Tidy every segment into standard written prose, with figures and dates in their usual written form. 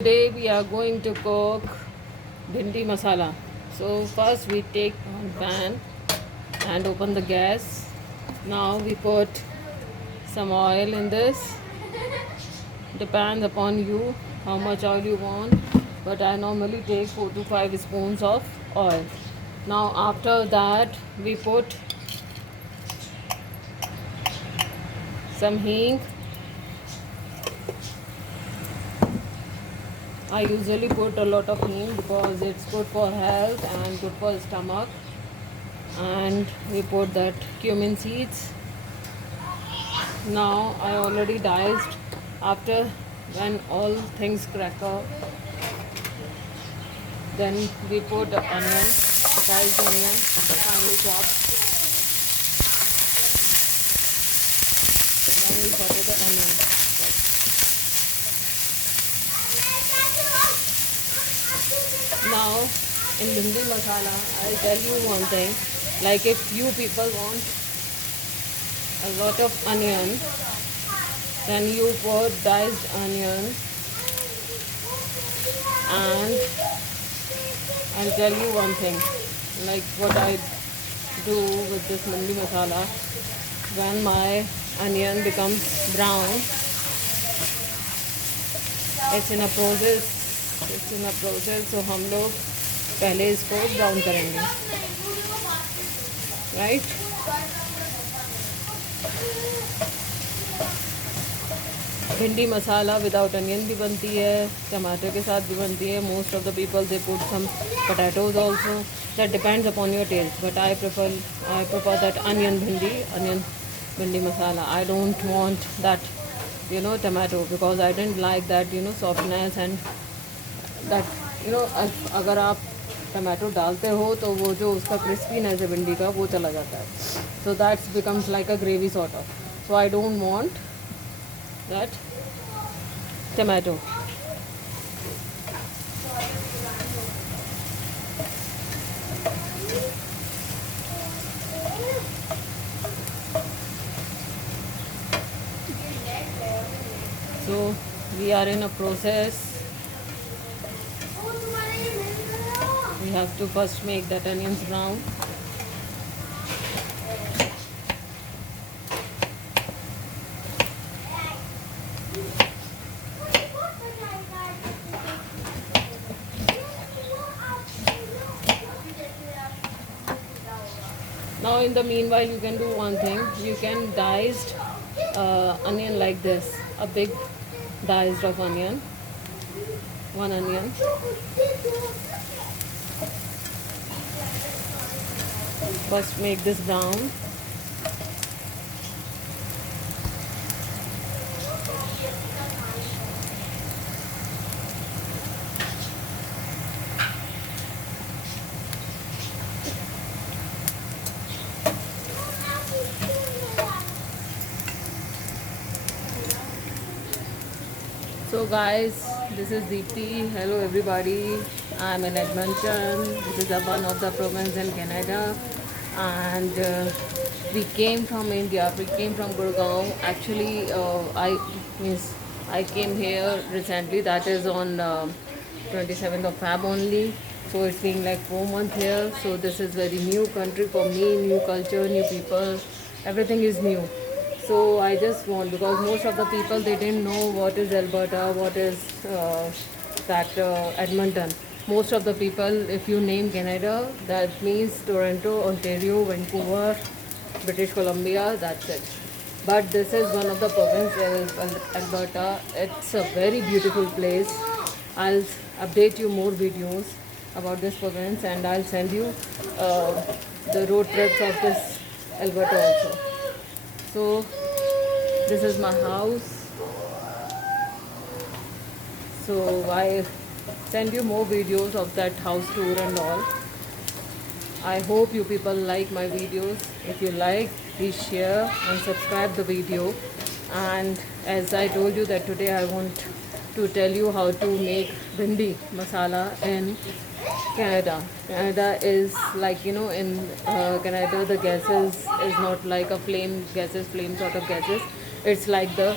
Today we are going to cook bhindi masala. So first we take one pan and open the gas. Now we put some oil in this. Depends upon you how much oil you want, but I normally take 4 to 5 spoons of oil. Now after that we put some hing. I usually put a lot of hing because it's good for health and good for stomach. And we put that cumin seeds. Now I already diced. After when all things crack up, then we put the onion, diced onion, finely chopped. Then we put the onion. Now in bhindi masala, I'll tell you one thing. Like if you people want a lot of onion, then you put diced onion. And I'll tell you one thing, like what I do with this bhindi masala. When my onion becomes brown, it's in a process. So हम लोग पहले इसको brown करेंगे, right. भिंडी मसाला without onion भी बनती है, टमाटर के साथ भी बनती है. Most of the people they put some potatoes also. That depends upon your taste, but I prefer that onion bhindi masala. I don't want that tomato, because I didn't like that softness and that अगर आप tomato डालते हो तो वो जो उसका crispiness है भिंडी का वो चला जाता है. So that's becomes like a gravy sort of. So I don't want that tomato. So we are in a process. We have to first make that onions brown. Now in the meanwhile you can do one thing. You can diced onion like this, a big diced of onion, one onion. First make this brown. So guys, this is Deepti. Hello everybody. I'm in Edmonton. This is one of the province in Canada, and we came from India. We came from Gurgaon. Actually, I came here recently. That is on 27th of Feb only. So it's been like 4 months here. So this is very new country for me, new culture, new people. Everything is new. So I just want, because most of the people, they didn't know what is Alberta, what is Edmonton. Most of the people, if you name Canada, that means Toronto, Ontario, Vancouver, British Columbia, that's it. But this is one of the provinces, Alberta. It's a very beautiful place. I'll update you more videos about this province, and I'll send you the road trips of this Alberta also. So this is my house. So I send you more videos of that house tour and all. I hope you people like my videos. If you like, please share and subscribe the video. And as I told you that today I want to tell you how to make bhindi masala in Canada. Canada is like, in Canada the gases is not like a flame sort of gases. It's like the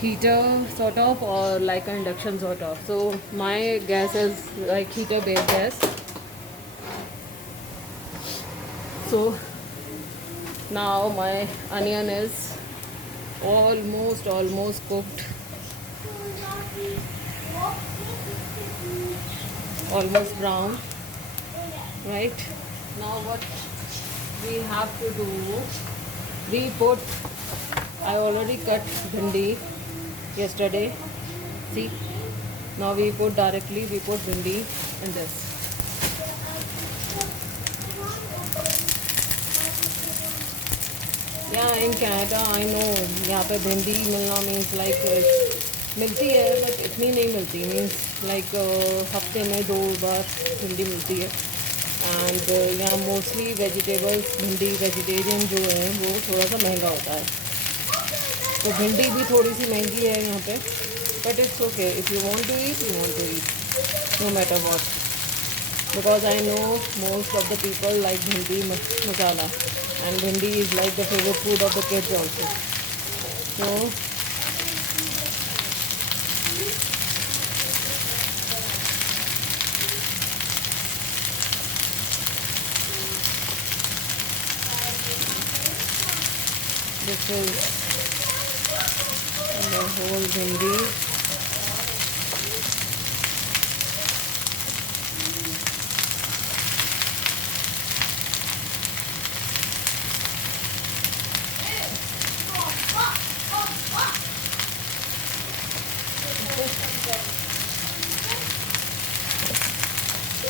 heater sort of, or like an induction sort of. So my gas is like heater based gas. So now my onion is almost cooked, almost brown, right? Now what we have to do, we put, I already cut bhindi yesterday. See, now we put bhindi in this. या in Canada I know यहाँ पे भिंडी मिलना means like मिलती है but इतनी नहीं मिलती, मीन्स लाइक हफ्ते में 2 बार भिंडी मिलती है। एंड यहाँ मोस्टली वेजिटेबल्स, भिंडी वेजिटेरियन जो है वो थोड़ा सा महंगा होता है, तो भिंडी भी थोड़ी सी महंगी है यहाँ पे, but it's okay, if you want to eat you want to eat no matter what, because I know most of the people like bhindi masala, and bhindi is like the favorite food of the kids also. So this is the whole bhindi.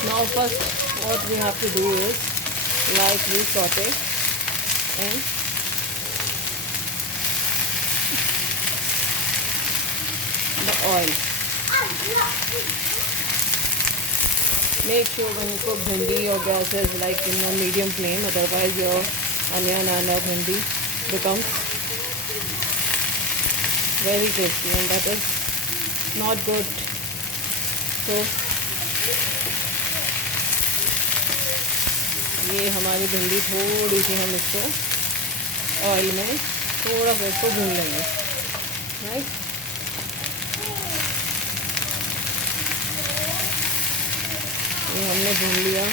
Now first what we have to do is, like we saute in the oil. Make sure when you cook bhindi your gas is like in a medium flame, otherwise your onion and bhindi becomes very tasty and that is not good. So ये हमारी भिंडी थोड़ी सी हम इसको oil में थोड़ा सा इसको भून लेंगे, राइट। ये हमने भून लिया।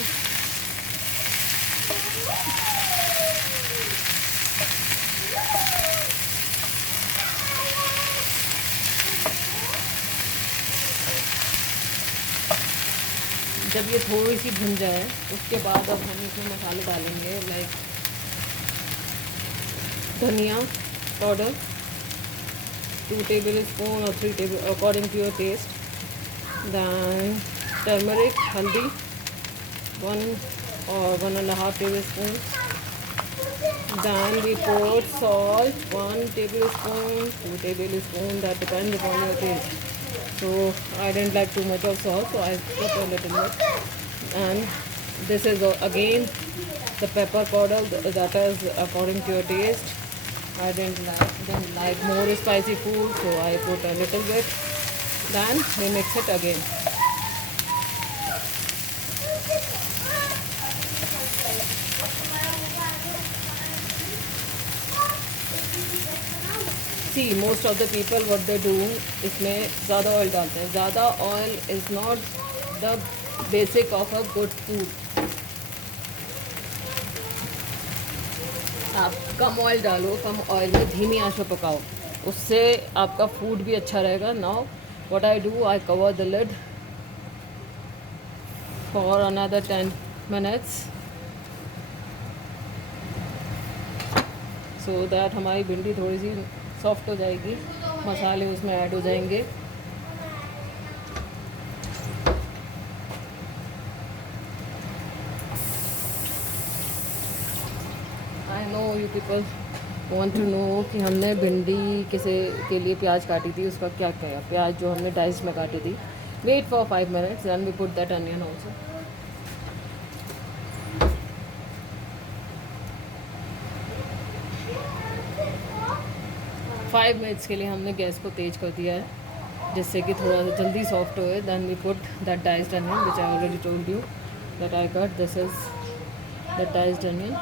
जब ये थोड़ी सी भुन जाए उसके बाद अब हम इसमें मसाले डालेंगे, लाइक धनिया powder 2 tablespoon or 3 table according to your taste, then turmeric haldi 1 or 1.5 tablespoons, then we put salt 1 tablespoon 2 tablespoon, that depends upon your taste. So I didn't like too much of salt, so I put a little bit. And this is again the pepper powder, that is according to your taste. I didn't like more spicy food, so I put a little bit. Then we mix it again. See, most of the people what they do, इसमें ज़्यादा oil डालते हैं। ज़्यादा oil is not the basic of a good food. आप कम oil डालो, कम oil में धीमी आंच पे पकाओ, उससे आपका फूड भी अच्छा रहेगा। Now what I do, I cover the lid for another 10 minutes so that हमारी भिंडी थोड़ी सी सॉफ्ट हो जाएगी, मसाले उसमें ऐड हो जाएंगे। I know you people want to know कि हमने भिंडी किसे के लिए प्याज काटी थी, उसका क्या किया। प्याज जो हमने डाइस में काटी थी, wait for 5 minutes, then we put that onion also. 5 minutes के लिए हमने गैस को तेज़ कर दिया है, जिससे कि थोड़ा सा जल्दी सॉफ्ट होए। Then we put that diced onion which I already told you that I cut. This is the diced onion.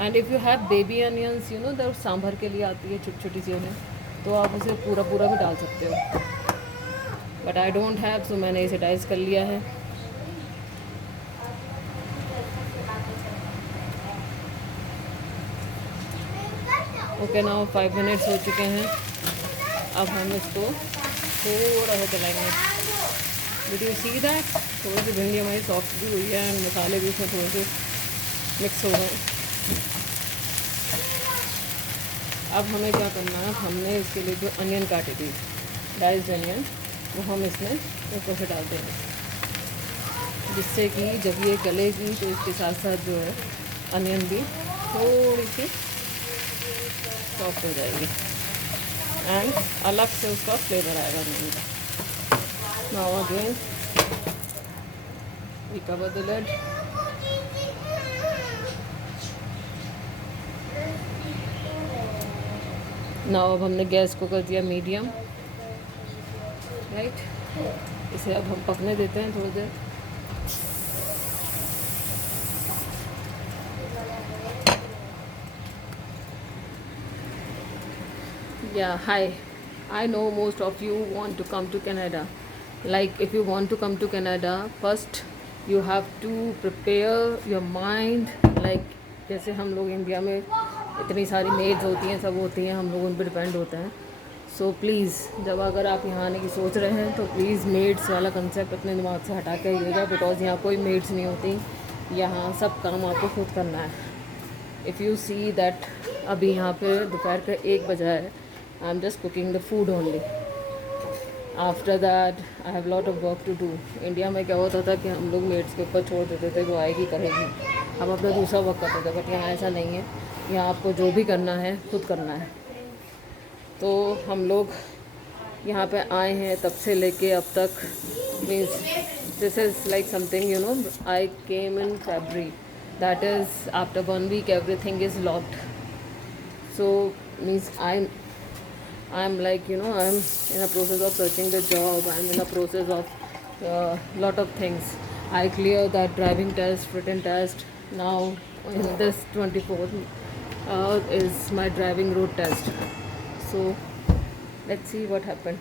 And if you have baby onions, you know that sambar के लिए आती है छोटी छोटी सी अनियन, तो आप उसे पूरा पूरा भी डाल सकते हो, बट आई डोंट हैव, सो मैंने इसे डाइस कर लिया है। ओके, नाउ 5 मिनट्स हो चुके हैं। अब हम इसको थोड़ा सा चलाएंगे। Did you see that? थोड़ी सी भिंडी हमारी सॉफ्ट भी हुई है एंड मसाले भी उसमें थोड़े से मिक्स हो गए। अब हमें क्या करना है, हमने इसके लिए जो अनियन काटी थी, डाइस्ड अनियन, वो हम इसमें ऊपर से डाल देंगे, जिससे कि जब ये गलेगी तो इसके साथ साथ जो है अनियन भी थोड़ी सी सॉफ्ट हो जाएगी एंड अलग से उसका फ्लेवर आएगा अनियन का। Now again we cover the lid. Now अब हमने गैस को कर दिया मीडियम, राइट। इसे अब हम पकने देते हैं थोड़ी देर। Yeah, hi. I know most of you want to come to Canada. Like, if you want to come to Canada, first you have to prepare your mind. Like, जैसे हम लोग इंडिया में इतनी सारी मेड्स होती हैं, सब होती हैं, हम लोग उन पर डिपेंड होते हैं। सो प्लीज़, जब अगर आप यहाँ आने की सोच रहे हैं तो प्लीज़ मेड्स वाला कंसेप्ट अपने दिमाग से हटा के आइएगा, बिकॉज़ यहाँ कोई मेड्स नहीं होती। यहाँ सब काम आपको खुद करना है। इफ़ यू सी दैट अभी यहाँ पे दोपहर का 1 बजा है, I am just cooking the food only. After that I have lot of work to do. India में क्या होता था कि हम लोग मेड्स के ऊपर छोड़ देते थे, वो आएगी करेगी, हम अपना दूसरा वर्क करते थे। बट यहाँ ऐसा नहीं है, यहाँ आपको जो भी करना है खुद करना है। तो हम लोग यहाँ पे आए हैं तब से लेके अब तक, means this is like something, you know, I came in February, that is after 1 week everything is locked. So means I'm like, you know, I'm in a process of searching the job, I'm in a process of lot of things. I cleared that driving test, written test. Now in this 24th is my driving road test. So let's see what happened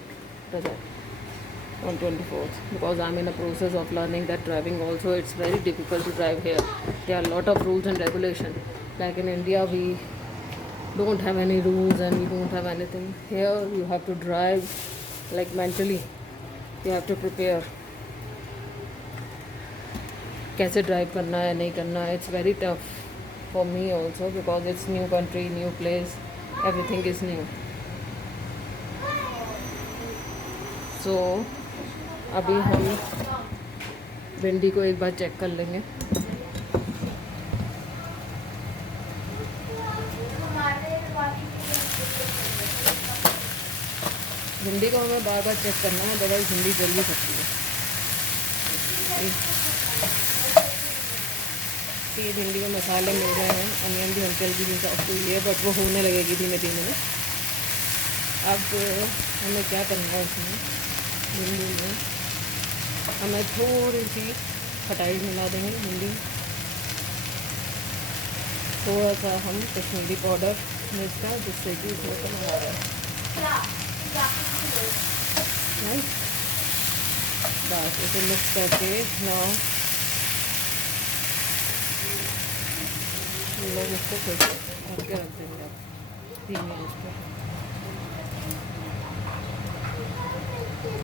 on 24th, because I'm in a process of learning that driving also. It's very difficult to drive here. There are a lot of rules and regulation. Like in India we don't have any rules and we don't have anything. Here you have to drive like mentally, you have to prepare कैसे drive करना है, नहीं करना है। It's very tough for me also, because it's new country, new place, everything is new. So अभी हम भिंडी को एक बार चेक कर लेंगे। भिंडी को हमें बार बार चेक करना है, अदरवाइज भिंडी जल भी सकती है। ये भिंडी में मसाले मिल रहे हैं, अनियन भी हल्की हल्की सी सॉफ्ट हुई है, बट वो होने लगेगी धीमे धीमे में। अब हमें क्या करना है, इसमें भिंडी में हमें थोड़ी सी खटाई मिला देंगे भिंडी, थोड़ा सा हम कश्मीरी पाउडर मिर्च का, जिससे कि इसमें कलर आ रहा है, राइट। बस इसे मिक्स करके ना हम लोग इसको फिर ढक के रख देंगे अब 3 मिनट तक।